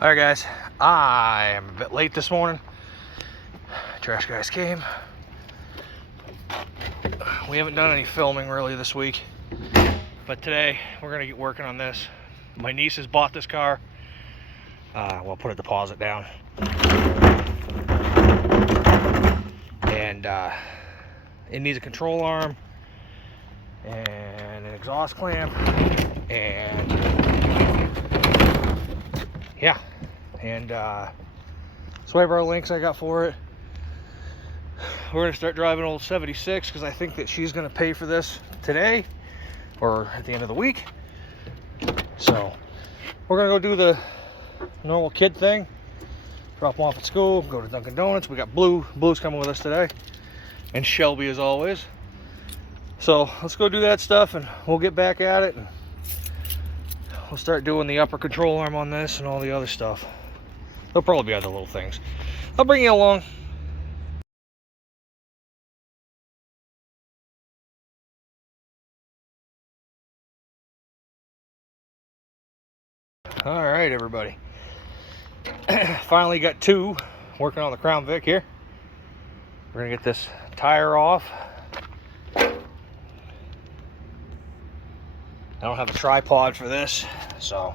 Alright guys, I am a bit late this morning. Trash guys came. We haven't done any filming really this week, but today we're gonna get working on this. My niece has bought this car. We'll put a deposit down. And it needs a control arm and an exhaust clamp and yeah, and swipe bar links I got for it. We're gonna start driving old 76 because I think that she's gonna pay for this today or at the end of the week. So we're gonna go do the normal kid thing, drop them off at school, go to Dunkin' Donuts. We got Blue's coming with us today, and Shelby as always. So let's go do that stuff and we'll get back at it, and we'll start doing the upper control arm on this and all the other stuff. There'll probably be other little things. I'll bring you along. All right, everybody. Finally got two working on the Crown Vic here. We're gonna get this tire off. I don't have a tripod for this, so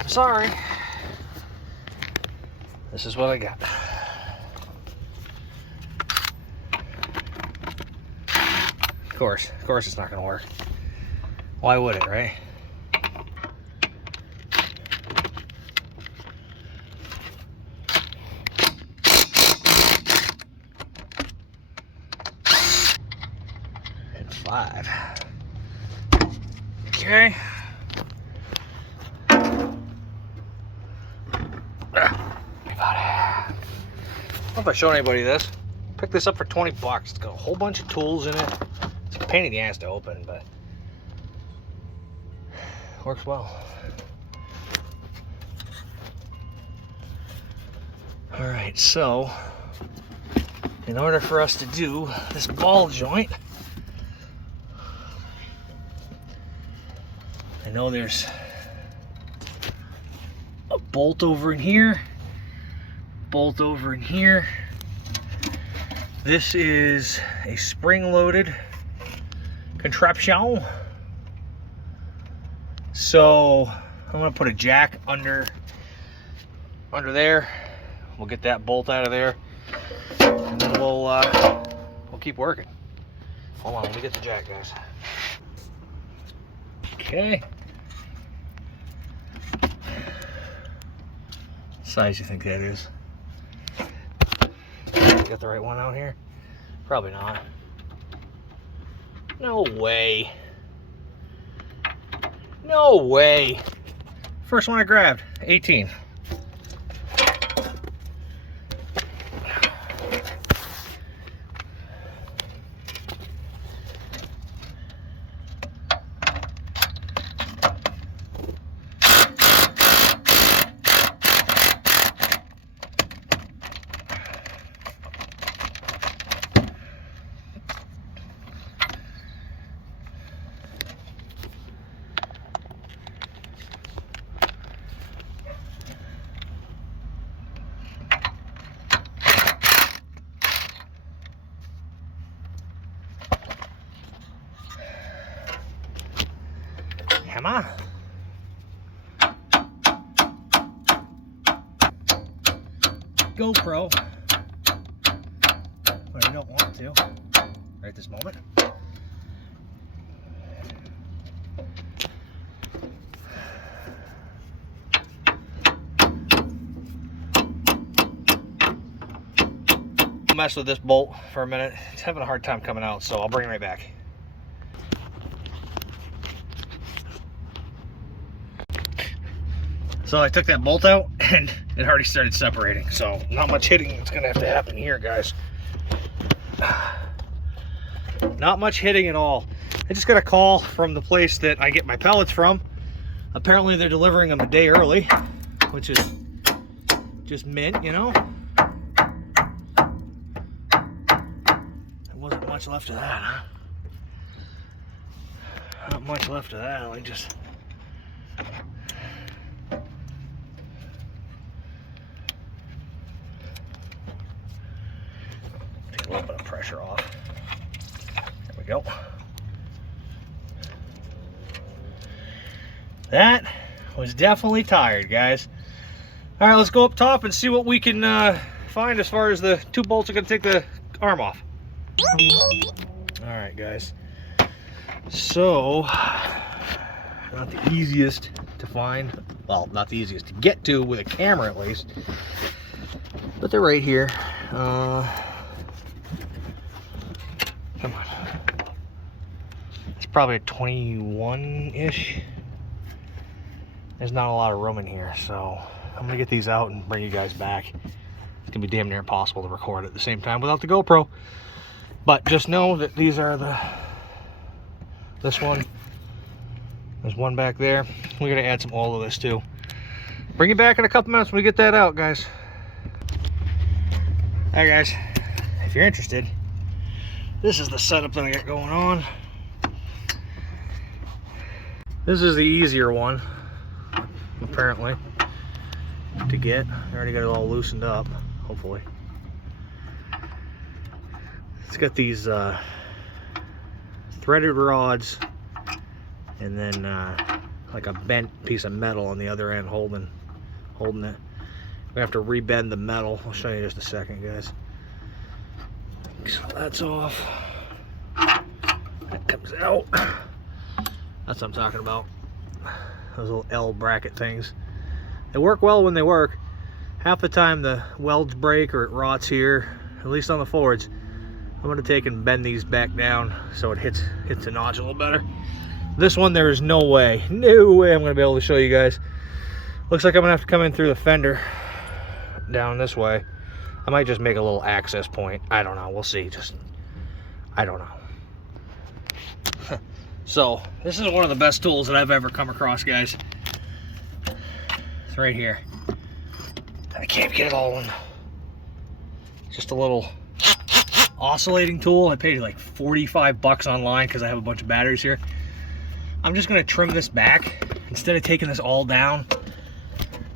I'm sorry. This is what I got. Of course it's not gonna work. Why would it, right? And 5. Okay. I don't know if I showed anybody this. Picked this up for 20 bucks. It's got a whole bunch of tools in it. It's a pain in the ass to open, but works well. All right, so in order for us to do this ball joint, I know there's a bolt over in here, bolt over in here. This is a spring-loaded contraption. So I'm gonna put a jack under there. We'll get that bolt out of there, and then we'll keep working. Hold on, let me get the jack, guys. Okay. Size you think that is? Got the right one out here? Probably not. No way. No way. First one I grabbed, 18. Hammer. GoPro, but I don't want to right this moment. I'll mess with this bolt for a minute. It's having a hard time coming out, so I'll bring it right back. So I took that bolt out and it already started separating. So not much hitting is gonna have to happen here, guys. Not much hitting at all. I just got a call from the place that I get my pellets from. Apparently they're delivering them a day early, which is just mint, you know. There wasn't much left of that, huh? Not much left of that. Let me just little bit of pressure off. There we go. That was definitely tired, guys. All right, let's go up top and see what we can find as far as the 2 bolts are going to take the arm off. All right, guys. So, not the easiest to find. Well, not the easiest to get to with a camera, at least. But they're right here. Come on. It's probably a 21-ish. There's not a lot of room in here, so I'm gonna get these out and bring you guys back. It's gonna be damn near impossible to record at the same time without the GoPro. But just know that these are this one. There's one back there. We're gonna add some oil to this too. Bring you back in a couple minutes when we get that out, guys. All right, guys, if you're interested, this is the setup that I got going on. This is the easier one, apparently, to get. I already got it all loosened up, hopefully. It's got these threaded rods and then like a bent piece of metal on the other end holding it. We have to rebend the metal. I'll show you in just a second, guys. So that's off. That comes out. That's what I'm talking about. Those little L bracket things. They work well when they work. Half the time the welds break or it rots here, at least on the Fords. I'm going to take and bend these back down so it hits the notch a little better. This one, there is no way I'm going to be able to show you guys. Looks like I'm going to have to come in through the fender down this way. I might just make a little access point. I don't know. We'll see. I don't know. So, this is one of the best tools that I've ever come across, guys. It's right here. I can't get it all in. Just a little oscillating tool. I paid like 45 bucks online because I have a bunch of batteries here. I'm just going to trim this back instead of taking this all down,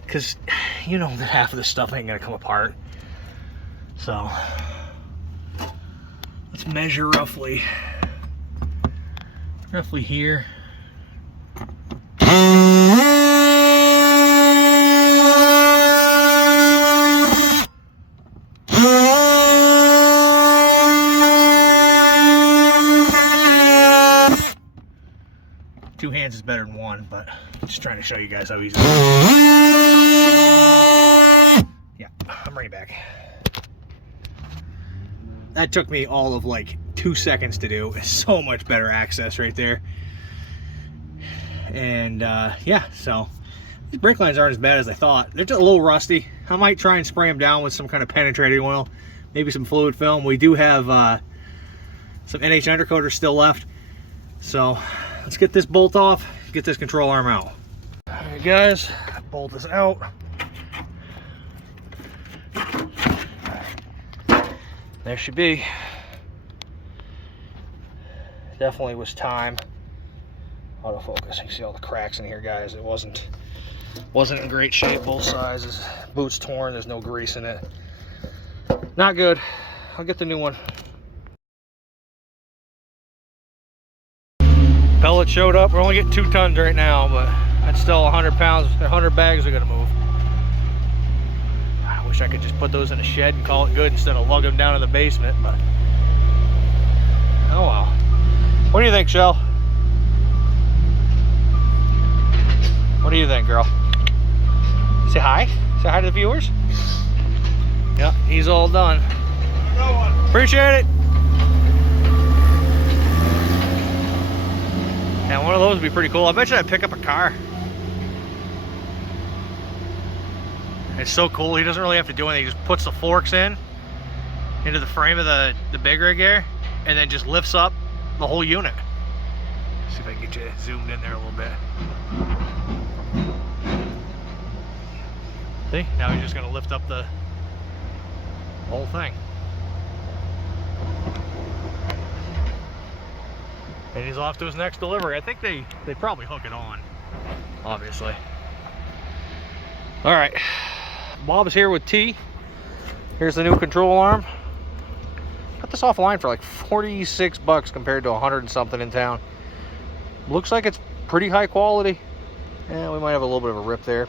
because you know that half of this stuff ain't going to come apart. So, let's measure roughly here. Two hands is better than one, but I'm just trying to show you guys how easy it is. Yeah, I'm right back. That took me all of like 2 seconds to do. It's so much better access right there. And yeah, so these brake lines aren't as bad as I thought. They're just a little rusty. I might try and spray them down with some kind of penetrating oil, maybe some fluid film. We do have some NH undercoaters still left. So let's get this bolt off, get this control arm out. All right, guys, bolt is out. There should be. Definitely was time. Autofocus. You can see all the cracks in here, guys. It wasn't in great shape. Both sides. Boot's torn. There's no grease in it. Not good. I'll get the new one. Pellet showed up. We're only getting 2 tons right now, but that's still 100 pounds, 100 bags we gotta move. I wish I could just put those in a shed and call it good instead of lug them down in the basement, but oh well. What do you think, Shell? What do you think, girl? Say hi. Say hi to the viewers. Yep, he's all done. Appreciate it. Yeah, one of those would be pretty cool. I bet you I'd pick up a car. It's so cool. He doesn't really have to do anything. He just puts the forks into the frame of the big rig here, and then just lifts up the whole unit. Let's see if I can get you zoomed in there a little bit. See? Now he's just going to lift up the whole thing. And he's off to his next delivery. I think they probably hook it on, obviously. All right, Bob's here with T. Here's the new control arm. got this offline for like 46 bucks compared to 100 and something in town. Looks like it's pretty high quality. Yeah, we might have a little bit of a rip there.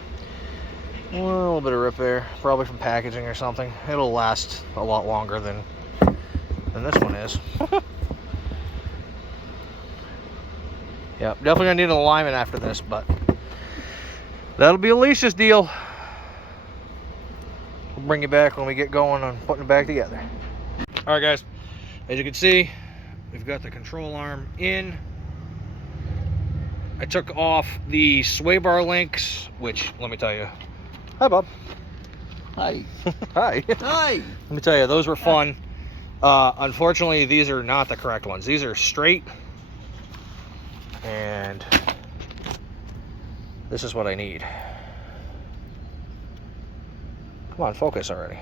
A little bit of rip there, probably from packaging or something. It'll last a lot longer than this one is. Yep, definitely gonna need an alignment after this, but that'll be Alicia's deal. We'll bring you back when we get going on putting it back together. All right, guys, as you can see, we've got the control arm in. I took off the sway bar links, which, let me tell you, hi, Bob. Hi. Hi. Hi. Let me tell you, those were fun. Unfortunately, these are not the correct ones. These are straight, and this is what I need. Come on, focus already.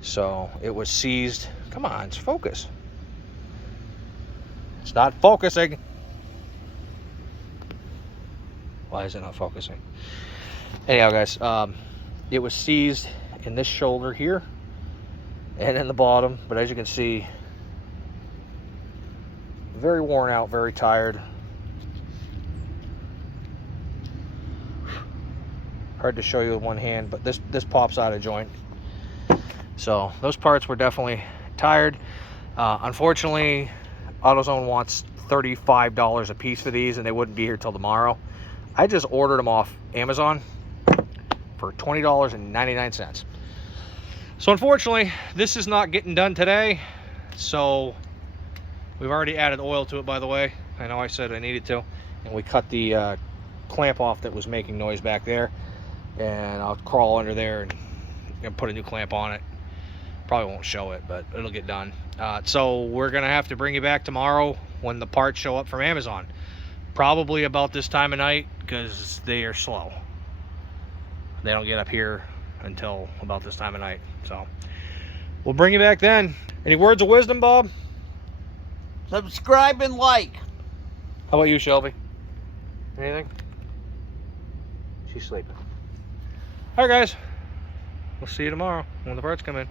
So it was seized. Come on, it's focus. It's not focusing. Why is it not focusing? Anyhow, guys, it was seized in this shoulder here and in the bottom, but as you can see, very worn out, very tired. Hard to show you with one hand, but this pops out of joint. So those parts were definitely tired. Unfortunately, AutoZone wants $35 a piece for these, and they wouldn't be here till tomorrow. I just ordered them off Amazon for $20.99. So unfortunately, this is not getting done today. So we've already added oil to it, by the way. I know I said I needed to. And we cut the clamp off that was making noise back there. And I'll crawl under there and put a new clamp on it. Probably won't show it, but it'll get done. So we're gonna have to bring you back tomorrow when the parts show up from Amazon. Probably about this time of night, because they are slow. They don't get up here until about this time of night. So we'll bring you back then. Any words of wisdom, Bob? Subscribe and like. How about you, Shelby? Anything? She's sleeping. All right, guys. We'll see you tomorrow when the parts come in.